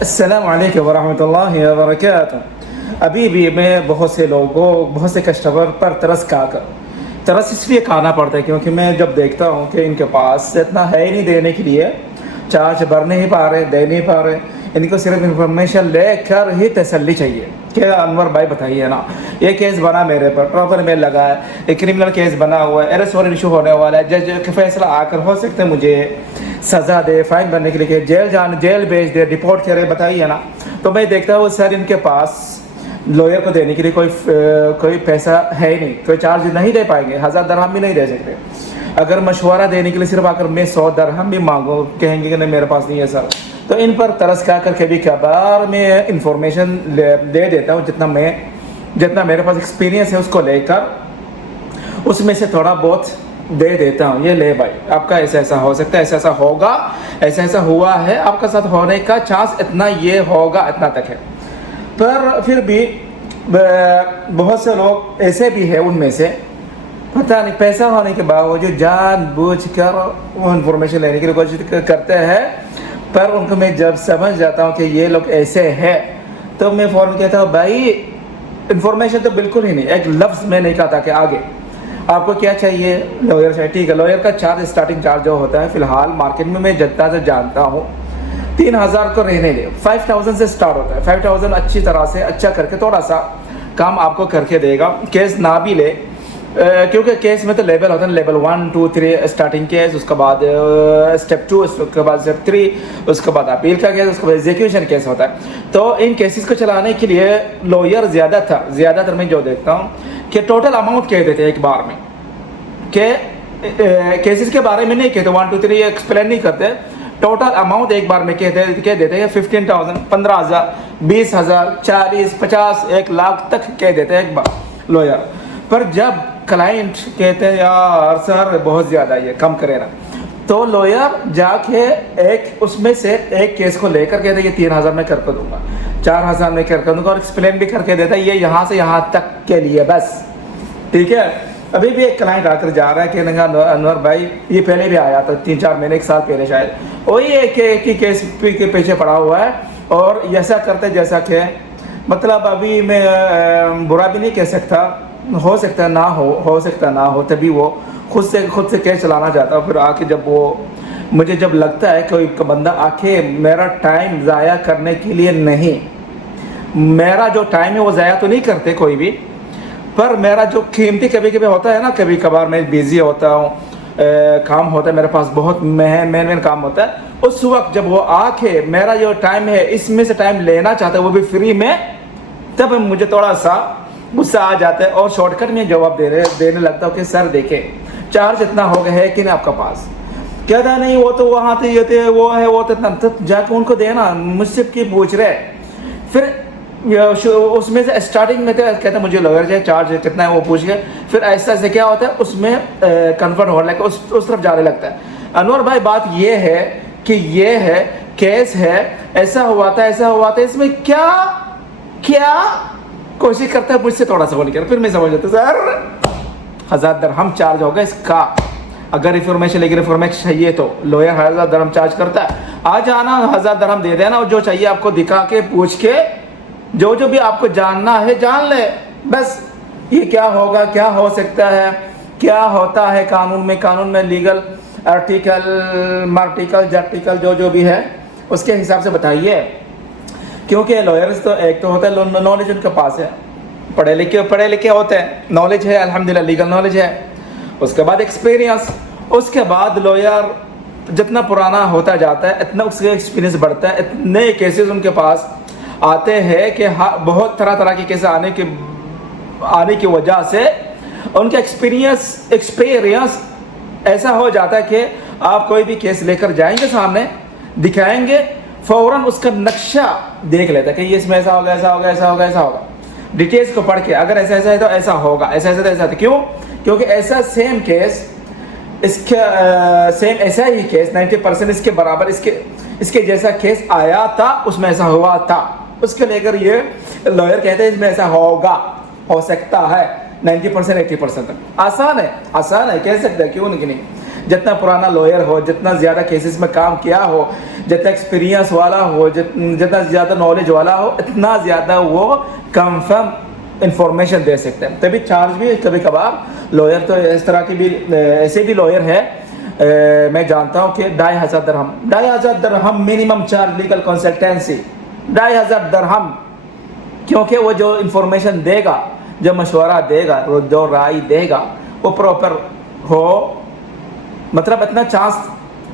السلام علیکم ورحمۃ اللہ وبرکاتہ. ابھی بھی میں بہت سے لوگوں بہت سے کسٹمر پر ترس اس لیے کھانا پڑتا ہے کیونکہ میں جب دیکھتا ہوں کہ ان کے پاس اتنا ہے ہی نہیں دینے کے لیے، چارج بھر نہیں پا رہے، دے نہیں پا رہے. ان کو صرف انفارمیشن لے کر ہی تسلی چاہیے کہ انور بھائی بتائیے نا، یہ کیس بنا میرے پر، پراپر میل لگا ہے، ایک کرمنل کیس بنا ہوا ہے، ارسٹ وارنٹ ایشو ہونے والا ہے، جج کا فیصلہ آ کر ہو سکتا ہے مجھے سزا دے، فائن بننے کے لیے جیل بھیج دے، ڈپورٹ کرے، بتائیے نا. تو میں دیکھتا ہوں سر ان کے پاس لوئر کو دینے کے لیے کوئی پیسہ ہے ہی نہیں، کوئی چارج نہیں دے پائیں گے، 1000 درہم بھی نہیں دے سکتے. اگر مشورہ دینے کے لیے صرف آ کر میں 100 درہم بھی مانگوں، کہیں گے کہ نہیں میرے پاس نہیں ہے سر. تو ان پر ترس کھا کر کبھی کبھار میں انفارمیشن دے دیتا ہوں، جتنا میرے پاس ایکسپیرینس ہے اس کو لے کر اس میں سے تھوڑا بہت دے دیتا ہوں. یہ لے بھائی، آپ کا ایسا ہو سکتا ہے، ایسا ہوگا، ایسا ہوا ہے، آپ کا ساتھ ہونے کا چانس اتنا یہ ہوگا، اتنا تک ہے. پر پھر بھی بہت سے لوگ ایسے بھی ہیں، ان میں سے پتہ نہیں پیسہ ہونے کے باوجود جان بوجھ کر وہ انفارمیشن لینے کی کوشش کرتے ہیں. پر ان کو میں جب سمجھ جاتا ہوں کہ یہ لوگ ایسے ہیں تو میں فوراً کہتا ہوں بھائی انفارمیشن تو بالکل ہی نہیں، ایک لفظ میں نہیں کہتا کہ آگے آپ کو کیا چاہیے. لوئر سے ٹھیک ہے، لوئر کا چارج اسٹارٹنگ چارج جو ہوتا ہے فی الحال مارکیٹ میں جتنا سے جانتا ہوں 3000 کو رہنے دے، 5000 سے سٹارٹ ہوتا ہے. 5000 اچھی طرح سے اچھا کر کے تھوڑا سا کام آپ کو کر کے دے گا. کیس نہ بھی لے، کیونکہ کیس میں تو لیول ہوتا ہے، لیول 1 2 3 اسٹارٹنگ کیس، اس کے بعد اسٹیپ 2، اس کے بعد اسٹیپ 3، اس کے بعد اپیل کا کیس، اس کے بعد ایگزیکیوشن کیس ہوتا ہے. تو ان کیسز کو چلانے کے لیے لوئر زیادہ تر میں جو دیکھتا ہوں کہ ٹوٹل اماؤنٹ کہہ دیتے ہیں ایک بار میں، کہ کیسز کے بارے میں نہیں کہتے 1 2 3 ایکسپلین نہیں کرتے، ٹوٹل اماؤنٹ ایک بار میں کہہ دیتے ہیں 15000 15000 20000 40 50 1 لاکھ تک کہہ دیتے ہیں ایک بار لوئر. پر جب کلائنٹ کہتے ہیں یار سر بہت زیادہ یہ کم کرے نا، تو لوئر جا کے اس میں سے ایک کیس کو لے کر کہتے ہیں یہ 3000 میں کر کے دوں گا، 4000 میں کر دوں گا، اور ایکسپلین بھی کر کے دیتا ہے یہ یہاں سے یہاں تک کے لیے بس. ٹھیک ہے. ابھی بھی ایک کلائنٹ آ کر جا رہا ہے کہ انور بھائی، یہ پہلے بھی آیا تھا 3-4 مہینے 1 سال پہلے شاید، وہی ایک ہی کیس کے پیچھے پڑا ہوا ہے، اور ایسا کرتے جیسا کہ مطلب ابھی میں برا بھی نہیں کہہ سکتا، ہو سکتا نہ ہو تبھی وہ خود سے کیس چلانا چاہتا. پھر آ کے مجھے جب لگتا ہے کوئی بندہ آ کے میرا ٹائم ضائع کرنے کے لیے نہیں، میرا جو ٹائم ہے وہ ضائع تو نہیں کرتے کوئی بھی، پر میرا جو قیمتی کبھی ہوتا ہے نا، کبھی کبھار میں بیزی ہوتا ہوں، کام ہوتا ہے میرے پاس، بہت مین کام ہوتا ہے، اس وقت جب وہ آ کے میرا جو ٹائم ہے اس میں سے ٹائم لینا چاہتا ہے وہ بھی فری میں، تب مجھے تھوڑا سا غصہ آ جاتا ہے اور شارٹ کٹ میں جواب دینے لگتا ہوں کہ سر دیکھیں چارج اتنا ہو گیا ہے کہ نہیں آپ کا پاس. کہتا نہیں وہ تو وہاں تھے، یہ تھے، وہ ہے، وہ اتنا، تو جا کے ان کو دینا، مجھ سے کی پوچھ رہے. پھر اس میں سے اسٹارٹنگ میں کہتے مجھے لوئر چاہیے، چارج کتنا ہے وہ پوچھ کے، پھر ایسا کیا ہوتا ہے اس میں کنفرٹ ہونے لگتا ہے، اس طرف جانے لگتا ہے. انور بھائی بات یہ ہے کہ یہ ہے کیس ہے، ایسا ہوا تھا، اس میں کیا کوشش کرتا ہے مجھ سے تھوڑا سا بول کر. پھر میں سمجھ جاتا سر 1000 درہم چارج ہوگا اس کا، اگر انفارمیشن چاہیے تو لوئر 1000 درہم چارج کرتا ہے. آ جانا 1000 درہم دے دینا، اور جو چاہیے آپ کو دکھا کے پوچھ کے جو بھی آپ کو جاننا ہے جان لے بس. یہ کیا ہوگا، کیا ہو سکتا ہے، کیا ہوتا ہے قانون میں لیگل آرٹیکل جرٹیکل جو بھی ہے اس کے حساب سے بتائیے. کیونکہ لوئرز تو ایک تو ہوتا ہے نالج ان کے پاس ہے، پڑھے لکھے ہوتے ہیں، نالج ہے الحمدللہ، لیگل نالج ہے، اس کے بعد ایکسپیرینس، اس کے بعد لوئر جتنا پرانا ہوتا جاتا ہے اتنا اس کا ایکسپیرینس بڑھتا ہے. اتنے کیسز ان کے پاس آتے ہیں کہ بہت طرح کے کیسز آنے کی وجہ سے ان کا ایکسپیرینس ایسا ہو جاتا ہے کہ آپ کوئی بھی کیس لے کر جائیں گے سامنے، دکھائیں گے، فوراً اس کا نقشہ دیکھ لیتا ہے کہ یہ اس میں ایسا ہوگا، ڈیٹیلز کو پڑھ کے اگر ایسا ہے تو ایسا ہوگا، ایسا تو ایسا. کیوں؟ کیونکہ ایسا سیم کیس ایسا ہی کیس 90% اس کے برابر اس کے جیسا کیس آیا تھا، اس میں ایسا ہوا تھا، اس کے لے کر یہ لوئر کہتے ہیں اس میں ایسا ہو سکتا ہے 90% 80% تک. آسان ہے کہہ سکتے ہیں، کیوں نہیں. جتنا پرانا لوئر ہو، جتنا زیادہ کیسز میں کام کیا ہو، جتنا ایکسپیرینس والا ہو، جتنا زیادہ نالج والا ہو، اتنا زیادہ وہ کنفرم انفارمیشن دے سکتے ہیں. تبھی چارج بھی کبھی کبھار لوئر تو اس طرح کی بھی ایسے بھی لوئر ہے میں جانتا ہوں کہ 2,500 درہم منیمم چارج لیگل کنسلٹینسی، 2,500 درہم. کیونکہ وہ جو انفارمیشن دے گا، جو مشورہ دے گا، جو رائے دے گا وہ پراپر ہو. مطلب اتنا چانس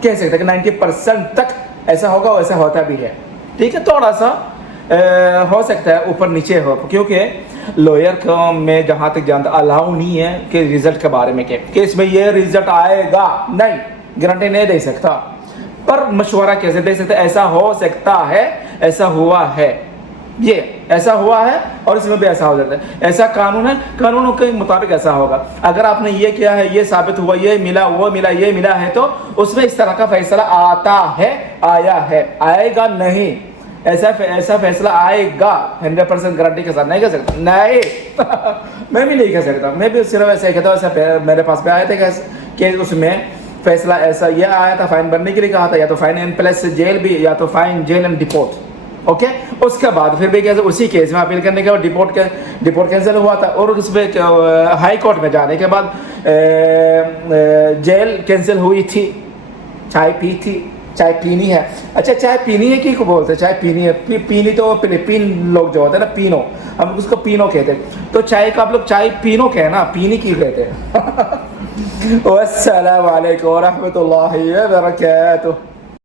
کہہ سکتے کہ 90% تک ایسا ہوگا، ویسا ہوتا بھی ہے. ٹھیک ہے، تھوڑا سا ہو سکتا ہے اوپر نیچے ہو، کیونکہ لوئر کو میں جہاں تک جانتا الاؤ نہیں ہے کہ رزلٹ کے بارے میں کہ اس میں یہ رزلٹ آئے گا، نہیں، گارنٹی نہیں دے سکتا. پر مشورہ کیسے دے سکتے؟ ایسا ہو سکتا ہے، ایسا ہوا ہے، یہ ایسا ہوا ہے اور اس میں بھی ایسا ہو جاتا ہے. ایسا قانون ہے، قانونوں کے مطابق ایسا ہوگا. اگر آپ نے یہ کیا ہے، یہ ثابت ہوا، یہ ملا، وہ ملا، یہ ملا ہے، تو اس میں اس طرح کا فیصلہ آتا ہے، آیا ہے، آئے گا نہیں. ایسا فیصلہ آئے گا 100% گارنٹی کے ساتھ نہیں کہہ سکتا، نہیں. میں بھی نہیں کہہ سکتا. میں بھی صرف ایسا ہی کہتا ہوں. ایسا میرے پاس بھی آئے تھے کہ اس میں فیصلہ ایسا یہ آیا تھا، فائن بھرنے کے لیے کہا تھا، یا تو فائن اینڈ پلس جیل بھی، یا تو fine jail and deport. Okay, اس کے بعد پھر بھی کیسے اسی کیس میں اپیل کرنے کے بعد ڈیپورٹ کینسل ہوا تھا، اور اس پہ ہائی کورٹ میں جانے کے بعد جیل کینسل ہوئی تھی. چائے پی تھی، چائے پینی ہے. اچھا، چائے پینی ہے کی کو بولتے ہیں؟ چائے پینی ہے. پینی تو فلپین لوگ جو ہوتے ہیں نا، پینو، ہم اس کو پینو کہتے ہیں. تو چائے کا آپ لوگ چائے پینو کہے نا، پینی کی کہتے ہیں. والسلام علیکم ورحمۃ اللہ وبرکاتہ.